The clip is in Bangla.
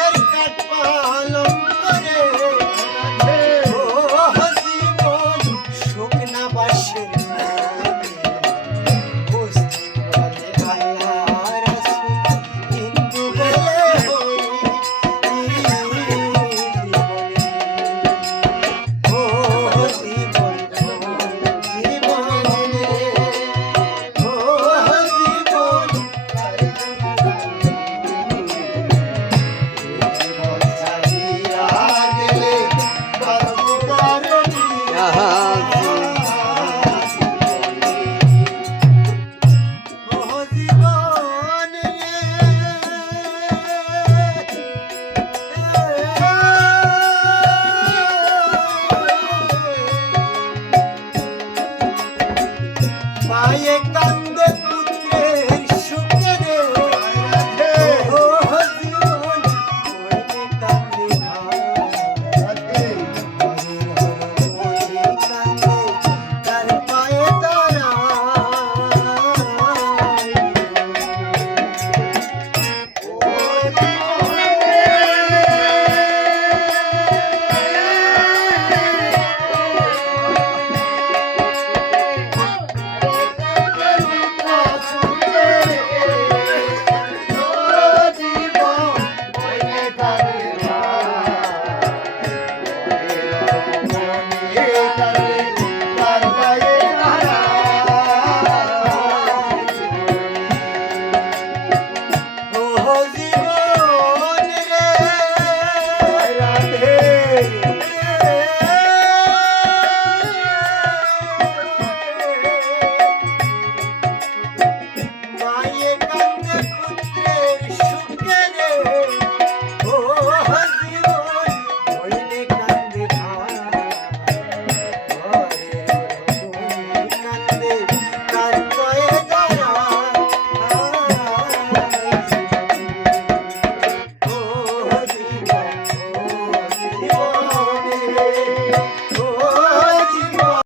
গাছের কাঠ